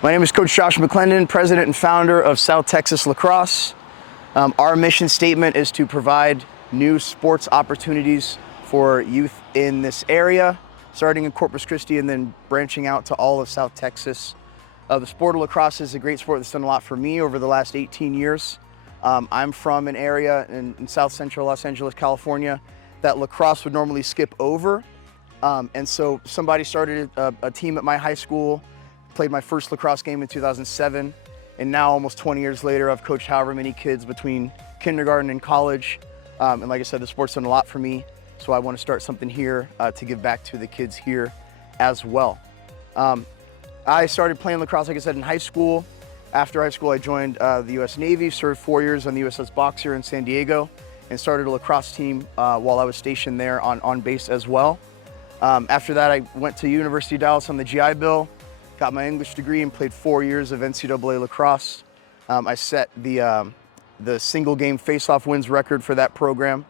My name is Coach Josh McClendon, president and founder of South Texas Lacrosse. Our mission statement is to provide new sports opportunities for youth in this area, starting in Corpus Christi and then branching out to all of South Texas. The sport of lacrosse is a great sport that's done a lot for me over the last 18 years. I'm from an area in South Central Los Angeles, California, that lacrosse would normally skip over. And so somebody started a team at my high school, played my first lacrosse game in 2007, and now almost 20 years later, I've coached however many kids between kindergarten and college. And like I said, the sport's done a lot for me, so I want to start something here to give back to the kids here as well. I started playing lacrosse, like I said, in high school. After high school, I joined the U.S. Navy, served 4 years on the USS Boxer in San Diego, and started a lacrosse team while I was stationed there on base as well. After that, I went to University of Dallas on the GI Bill, got my English degree, and played 4 years of NCAA lacrosse. I set the single game face-off wins record for that program.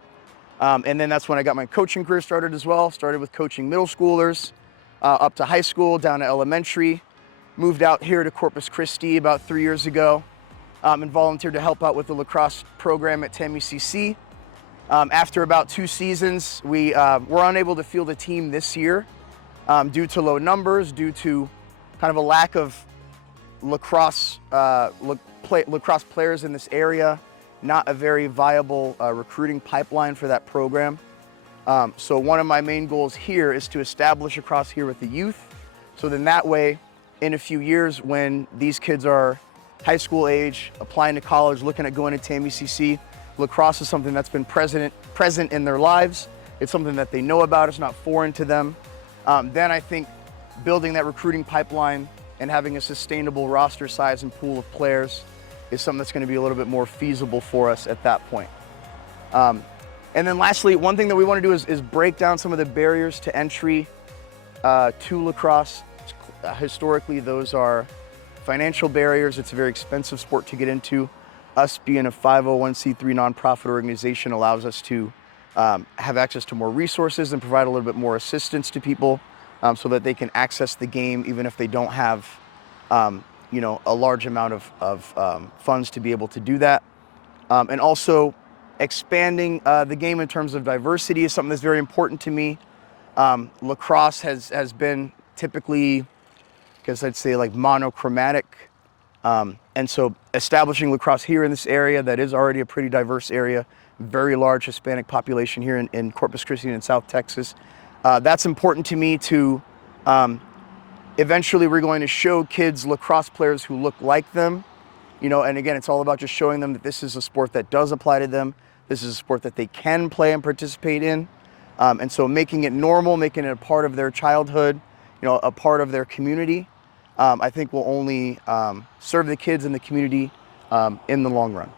And then that's when I got my coaching career started as well. Started with coaching middle schoolers, up to high school, down to elementary. Moved out here to Corpus Christi about 3 years ago, and volunteered to help out with the lacrosse program at TAMUCC. After about 2 seasons, we were unable to field a team this year due to low numbers, due to kind of a lack of lacrosse players in this area, not a very viable recruiting pipeline for that program. So one of my main goals here is to establish lacrosse here with the youth. So then that way, in a few years, when these kids are high school age, applying to college, looking at going to TAMUCC, lacrosse is something that's been present in their lives. It's something that they know about. It's not foreign to them. Then I think building that recruiting pipeline and having a sustainable roster size and pool of players is something that's going to be a little bit more feasible for us at that point. And then lastly, one thing that we want to do is break down some of the barriers to entry to lacrosse. Historically, those are financial barriers. It's a very expensive sport to get into. Us being a 501c3 nonprofit organization allows us to have access to more resources and provide a little bit more assistance to people so that they can access the game even if they don't have a large amount of funds to be able to do that. And also expanding the game in terms of diversity is something that's very important to me. Lacrosse has been typically, I'd say, like monochromatic. And so establishing lacrosse here in this area that is already a pretty diverse area, very large Hispanic population here in Corpus Christi and in South Texas, that's important to me to, eventually we're going to show kids lacrosse players who look like them, and again, it's all about just showing them that this is a sport that does apply to them. This is a sport that they can play and participate in. And so making it normal, making it a part of their childhood, a part of their community, I think will only serve the kids and the community in the long run.